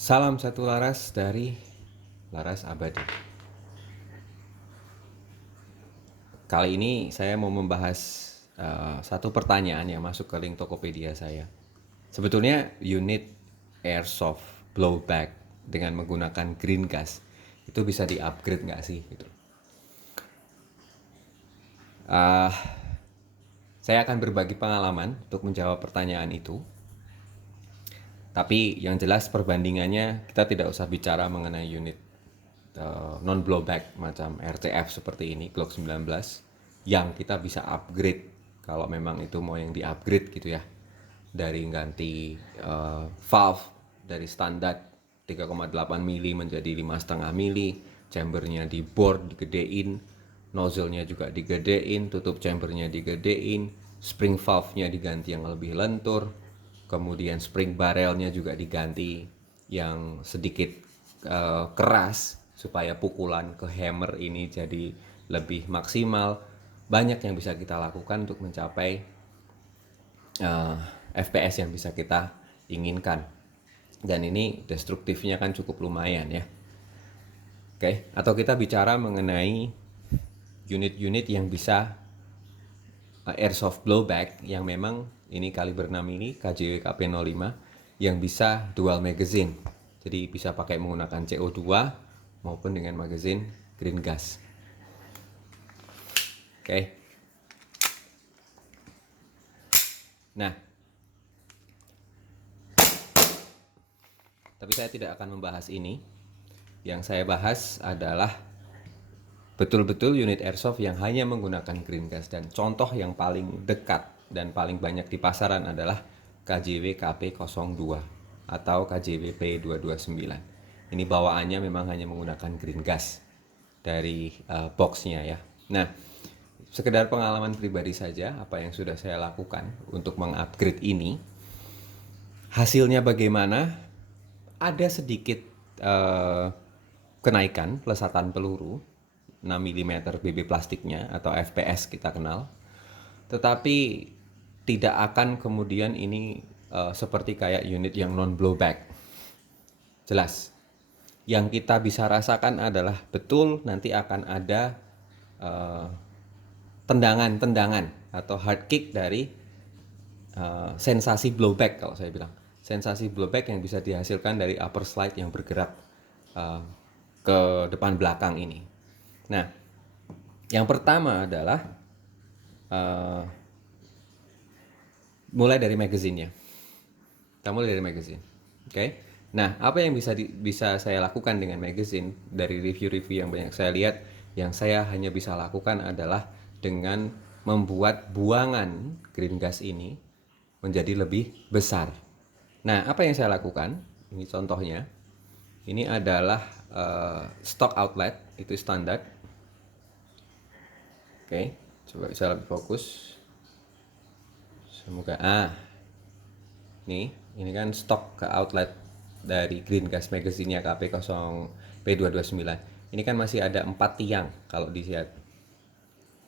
Salam satu Laras dari Laras Abadi. Kali ini saya mau membahas satu pertanyaan yang masuk ke link Tokopedia saya. Sebetulnya unit airsoft blowback dengan menggunakan green gas itu bisa di-upgrade nggak sih? Gitu. Uh, saya akan berbagi pengalaman untuk menjawab pertanyaan itu. Tapi yang jelas perbandingannya kita tidak usah bicara mengenai unit non blowback macam RTF seperti ini Glock 19 yang kita bisa upgrade kalau memang itu mau yang di upgrade gitu ya, dari ganti valve dari standar 3,8 mili menjadi 5,5 mili, chambernya di board digedein, nozzle-nya juga digedein, tutup chambernya digedein, spring valve-nya diganti yang lebih lentur, kemudian spring barrelnya juga diganti yang sedikit keras supaya pukulan ke hammer ini jadi lebih maksimal. Banyak yang bisa kita lakukan untuk mencapai FPS yang bisa kita inginkan. Dan ini destruktifnya kan cukup lumayan ya. Oke, atau kita bicara mengenai unit-unit yang bisa airsoft blowback yang memang ini kaliber 6 ini KJW KP05 yang bisa dual magazine. Jadi bisa pakai menggunakan CO2 maupun dengan magazine green gas. Oke. Nah, tapi saya tidak akan membahas ini. Yang saya bahas adalah betul-betul unit airsoft yang hanya menggunakan green gas, dan contoh yang paling dekat dan paling banyak di pasaran adalah KJW KP02 atau KJW P229. Ini bawaannya memang hanya menggunakan green gas dari boxnya ya. Nah, sekedar pengalaman pribadi saja apa yang sudah saya lakukan untuk mengupgrade ini. Hasilnya bagaimana? Ada sedikit kenaikan pelesatan peluru 6 mm BB plastiknya atau FPS kita kenal. Tetapi tidak akan kemudian ini seperti kayak unit yang non blowback. Jelas. Yang kita bisa rasakan adalah betul nanti akan ada tendangan-tendangan atau hard kick dari sensasi blowback kalau saya bilang. Sensasi blowback yang bisa dihasilkan dari upper slide yang bergerak ke depan belakang ini. Nah, yang pertama adalah mulai dari magazine-nya. Kita mulai dari magazine. Oke. Nah, apa yang bisa saya lakukan dengan magazine dari review-review yang banyak saya lihat, yang saya hanya bisa lakukan adalah dengan membuat buangan green gas ini menjadi lebih besar. Nah, apa yang saya lakukan? Ini contohnya. Ini adalah stock outlet, itu standar. Oke, coba bisa lebih fokus. Semoga ini kan stok ke outlet dari green gas magazine-nya P229. Ini kan masih ada 4 tiang kalau dilihat.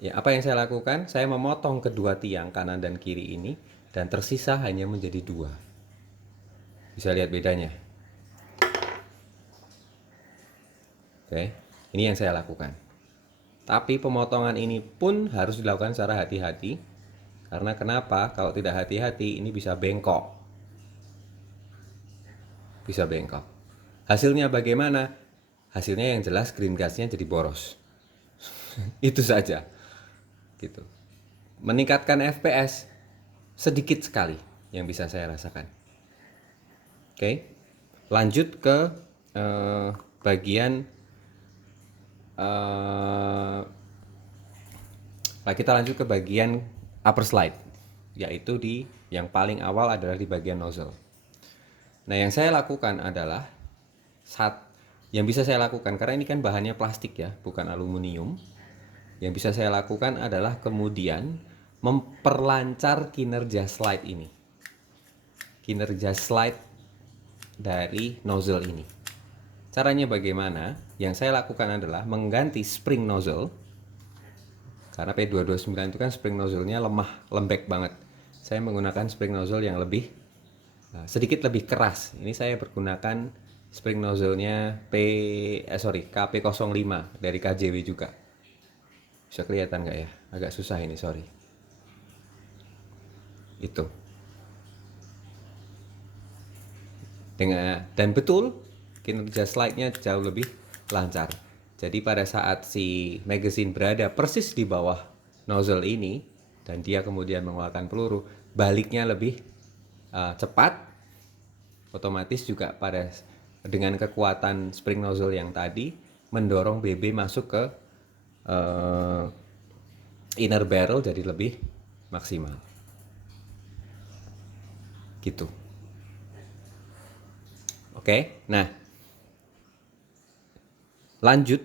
Ya, apa yang saya lakukan? Saya memotong kedua tiang kanan dan kiri ini dan tersisa hanya menjadi 2. Bisa lihat bedanya. Oke, ini yang saya lakukan. Tapi pemotongan ini pun harus dilakukan secara hati-hati. Karena kenapa? Kalau tidak hati-hati ini bisa bengkok. Bisa bengkok. Hasilnya bagaimana? Hasilnya yang jelas green gasnya jadi boros. Itu saja. Gitu. Meningkatkan FPS sedikit sekali yang bisa saya rasakan. Oke. Lanjut ke bagian kita lanjut ke bagian upper slide, yaitu di yang paling awal adalah di bagian nozzle. Nah, yang saya lakukan adalah yang bisa saya lakukan, karena ini kan bahannya plastik ya, bukan aluminium. Yang bisa saya lakukan adalah kemudian memperlancar kinerja slide ini. Kinerja slide dari nozzle ini. Caranya bagaimana? Yang saya lakukan adalah mengganti spring nozzle. Karena P229 itu kan spring nozzle-nya lemah, lembek banget. Saya menggunakan spring nozzle yang sedikit lebih keras. Ini saya menggunakan spring nozzle-nya KP05 dari KJW juga. Bisa kelihatan nggak ya? Agak susah ini, sorry. Itu. Dan betul, kinerja slide-nya jauh lebih lancar. Jadi pada saat si magazine berada persis di bawah nozzle ini, dan dia kemudian mengeluarkan peluru, baliknya lebih cepat, otomatis juga dengan kekuatan spring nozzle yang tadi mendorong BB masuk ke inner barrel jadi lebih maksimal. Gitu. Oke, nah lanjut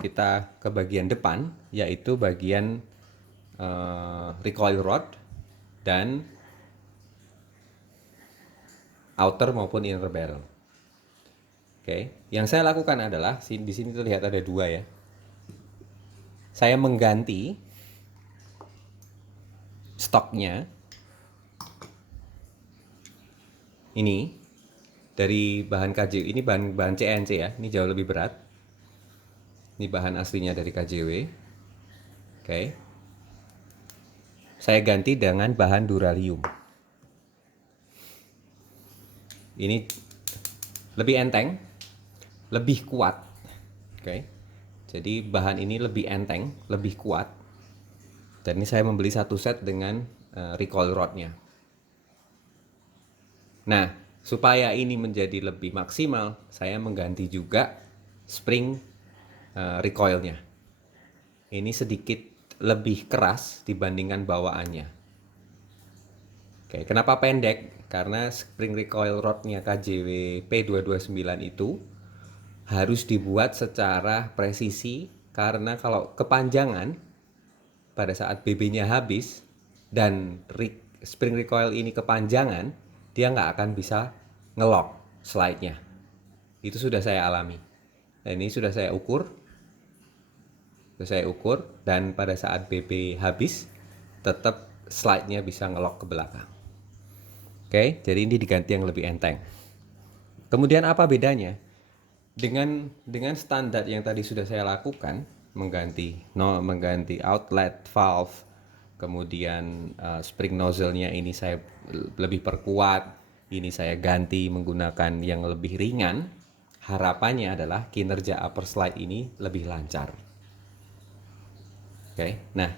kita ke bagian depan, yaitu bagian recoil rod dan outer maupun inner barrel. Oke, yang saya lakukan adalah di sini terlihat ada dua ya. Saya mengganti stoknya ini dari bahan KJW, ini bahan CNC ya, ini jauh lebih berat. Ini bahan aslinya dari KJW. Oke. Saya ganti dengan bahan duralium. Ini lebih enteng, lebih kuat. Oke. Jadi bahan ini lebih enteng, lebih kuat. Dan ini saya membeli satu set dengan recoil rodnya. Nah, supaya ini menjadi lebih maksimal, saya mengganti juga spring recoilnya. Ini sedikit lebih keras dibandingkan bawaannya. Oke, kenapa pendek? Karena spring recoil rodnya KJW P229 itu harus dibuat secara presisi, karena kalau kepanjangan pada saat BB-nya habis dan spring recoil ini kepanjangan, dia nggak akan bisa ngelock slide-nya. Itu sudah saya alami. Dan ini sudah saya ukur. Dan pada saat BB habis, tetap slide-nya bisa ngelock ke belakang. Oke, jadi ini diganti yang lebih enteng. Kemudian apa bedanya? Dengan standar yang tadi sudah saya lakukan, mengganti outlet valve, kemudian spring nozzle-nya ini saya lebih perkuat, ini saya ganti menggunakan yang lebih ringan. Harapannya adalah kinerja upper slide ini lebih lancar. Oke, nah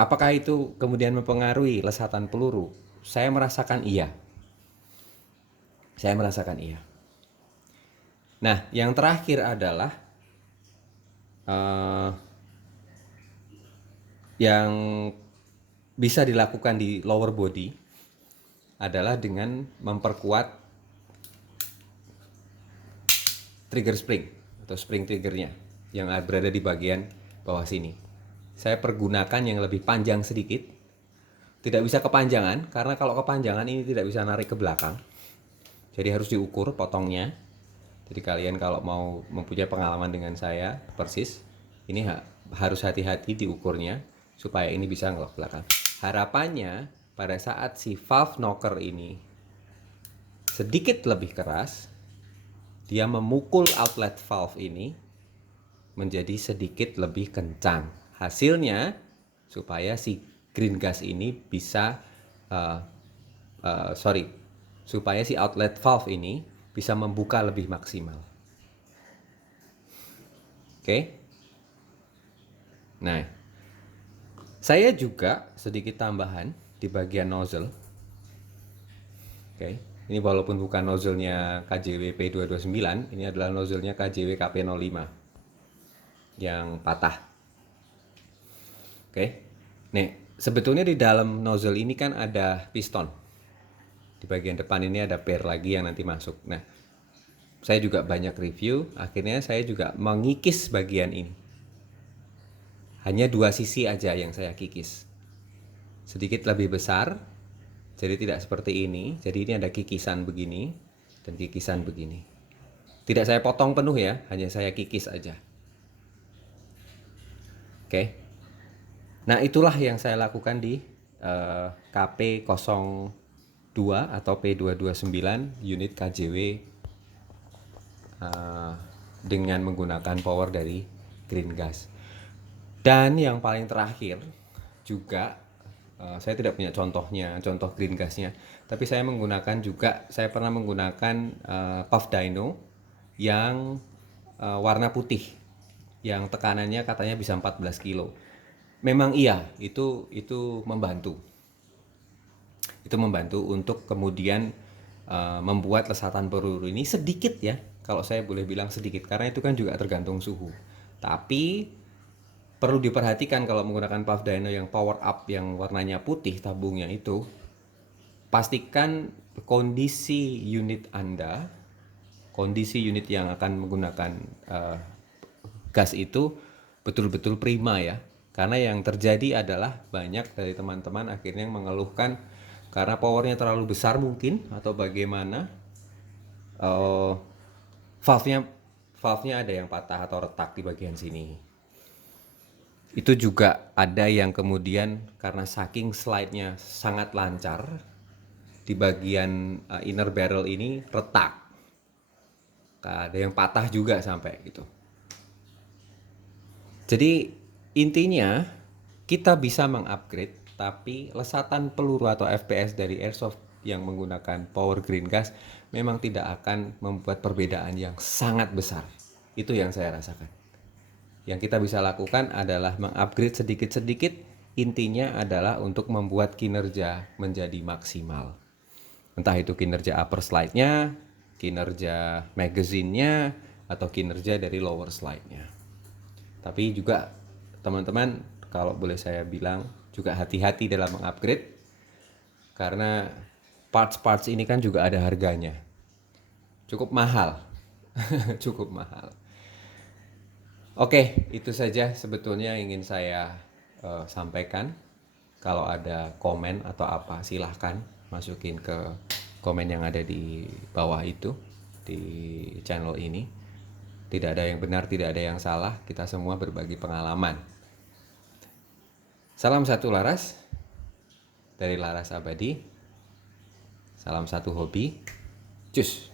apakah itu kemudian mempengaruhi lesatan peluru? Saya merasakan iya. Nah, yang terakhir adalah yang bisa dilakukan di lower body adalah dengan memperkuat trigger spring atau spring triggernya yang berada di bagian bawah sini. Saya pergunakan yang lebih panjang sedikit. Tidak bisa kepanjangan, karena kalau kepanjangan ini tidak bisa narik ke belakang. Jadi harus diukur potongnya. Jadi kalian kalau mau mempunyai pengalaman dengan saya persis, ini harus hati-hati diukurnya supaya ini bisa ngelok belakang. Harapannya pada saat si valve knocker ini sedikit lebih keras, dia memukul outlet valve ini menjadi sedikit lebih kencang. Hasilnya supaya si green gas ini bisa supaya si outlet valve ini bisa membuka lebih maksimal. Oke. Nah, saya juga sedikit tambahan di bagian nozzle. Oke. Ini walaupun bukan nozzle-nya KJW P229, ini adalah nozzle-nya KJW KP05 yang patah. Oke. Nih, sebetulnya di dalam nozzle ini kan ada piston. Di bagian depan ini ada pair lagi yang nanti masuk. Nah, saya juga banyak review, akhirnya saya juga mengikis bagian ini. Hanya dua sisi aja yang saya kikis. Sedikit lebih besar, jadi tidak seperti ini. Jadi ini ada kikisan begini dan kikisan begini. Tidak saya potong penuh ya, hanya saya kikis aja. Oke. Nah, itulah yang saya lakukan di KP02 atau P229 unit KJW uh, dengan menggunakan power dari green gas. Dan yang paling terakhir juga, saya tidak punya contoh green gasnya, tapi saya pernah menggunakan puff dyno yang warna putih, yang tekanannya katanya bisa 14 kilo. Memang iya, itu membantu. Itu membantu untuk kemudian membuat lesatan peluru ini sedikit ya, kalau saya boleh bilang sedikit, karena itu kan juga tergantung suhu. Tapi perlu diperhatikan kalau menggunakan puff dyno yang power up yang warnanya putih tabungnya itu, pastikan kondisi unit Anda, kondisi unit yang akan menggunakan gas itu betul-betul prima ya. Karena yang terjadi adalah banyak dari teman-teman akhirnya mengeluhkan karena powernya terlalu besar mungkin atau bagaimana, uh, valve-nya valve-nya ada yang patah atau retak di bagian sini. Itu juga ada yang kemudian karena saking slide-nya sangat lancar, di bagian inner barrel ini retak. Ada yang patah juga sampai gitu. Jadi intinya kita bisa mengupgrade, tapi lesatan peluru atau FPS dari airsoft yang menggunakan power green gas memang tidak akan membuat perbedaan yang sangat besar. Itu yang saya rasakan. Yang kita bisa lakukan adalah mengupgrade sedikit-sedikit, intinya adalah untuk membuat kinerja menjadi maksimal. Entah itu kinerja upper slide-nya, kinerja magazine-nya, atau kinerja dari lower slide-nya. Tapi juga teman-teman, kalau boleh saya bilang, juga hati-hati dalam mengupgrade, karena parts-parts ini kan juga ada harganya. Cukup mahal. Cukup mahal. Oke, itu saja sebetulnya yang ingin saya sampaikan. Kalau ada komen atau apa, silahkan masukin ke komen yang ada di bawah itu, di channel ini. Tidak ada yang benar, tidak ada yang salah. Kita semua berbagi pengalaman. Salam satu Laras, dari Laras Abadi. Salam satu hobi. Cus.